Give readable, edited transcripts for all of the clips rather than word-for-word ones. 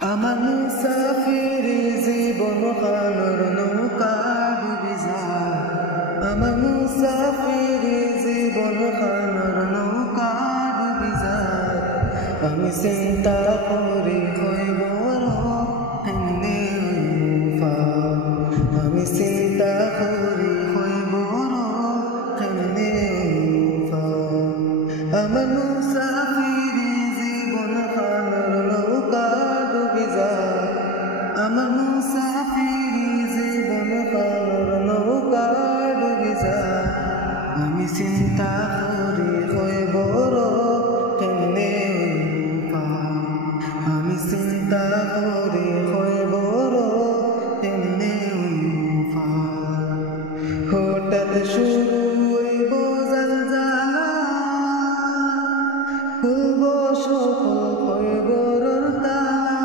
আমার মুসাফিরি জীবন খানোর নৌকা ডুবে যায়। আমার মুসাফিরি জীবন খানোর নৌকা ডুবে যায়। আমি চিন্তা করি হইব কেমনে পার। আমি চিন্তা করি হইব কেমনে পার। আমার মুসাফিরি জীবন খানোর নৌকা ডুবে যায়। আমার মুসাফিরি জীবন খানোর নৌকা ডুবে যায়। আমি চিন্তা করি হইব কেমনে পার। আমি চিন্তা করি হইব কেমনে পার। হঠাৎ শুরু হইব জালজালা, খুলব সকল হইব তালা।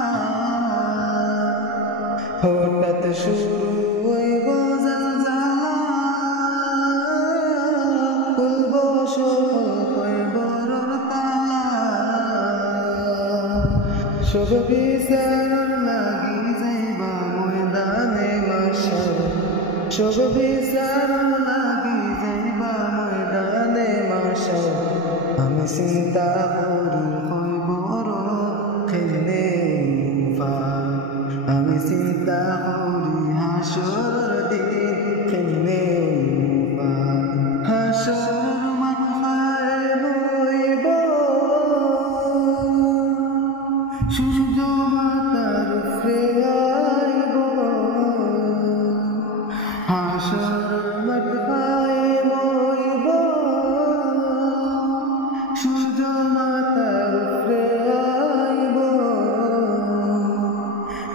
হঠাৎ শুরু হইব জালজালা, খুলব সকল হইব তালা। সব বিচার লাগি যাইবা ময়দানে মাশার। সব বিচার লাগি যাইবা ময়দানে মাশার। আমি চিন্তা করি হইব কেমনে পার। আমি চিন্তা করি হাসর দিন কেমনে পার। হাসর মাঠ খাইব হইব, সূর্য মাতার উপরে আইব। হাসর মাঠ খাইব হইব, সূর্য মাতার উপরে আইব।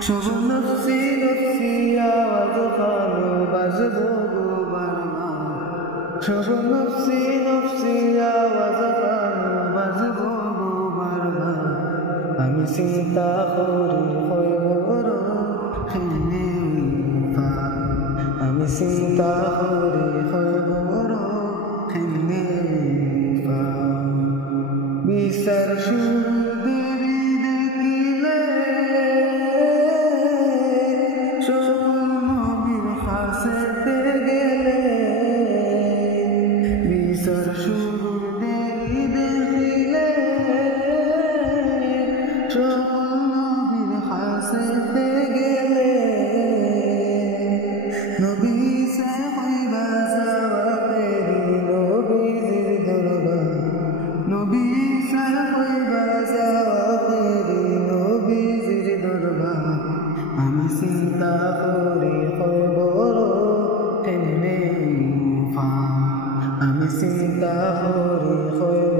সব নফসি নফসি আওয়াজ খানো বাজব গো বারবার। সব নফসি নফসি আওয়াজ খানো বাজব গো বারবার। আমি চিন্তা করি হইব কেমনে পার। আমি চিন্তা করি হইব কেমনে পার। বিচার শুরু দেরি দেখিলে সকল নবীর কাছেতে গেলে। বিচার শুরু দেরি দেখিলে সকল নবীর কাছেতে গেলে। নবী সে কইবা যাওয়া তেরি নবীজির দরবার। নবী সে কইবা যাওয়া তেরি নবীজির দরবার। আমি চিন্তা করি হইব কেমনে পার। আমি চিন্তা করি হইব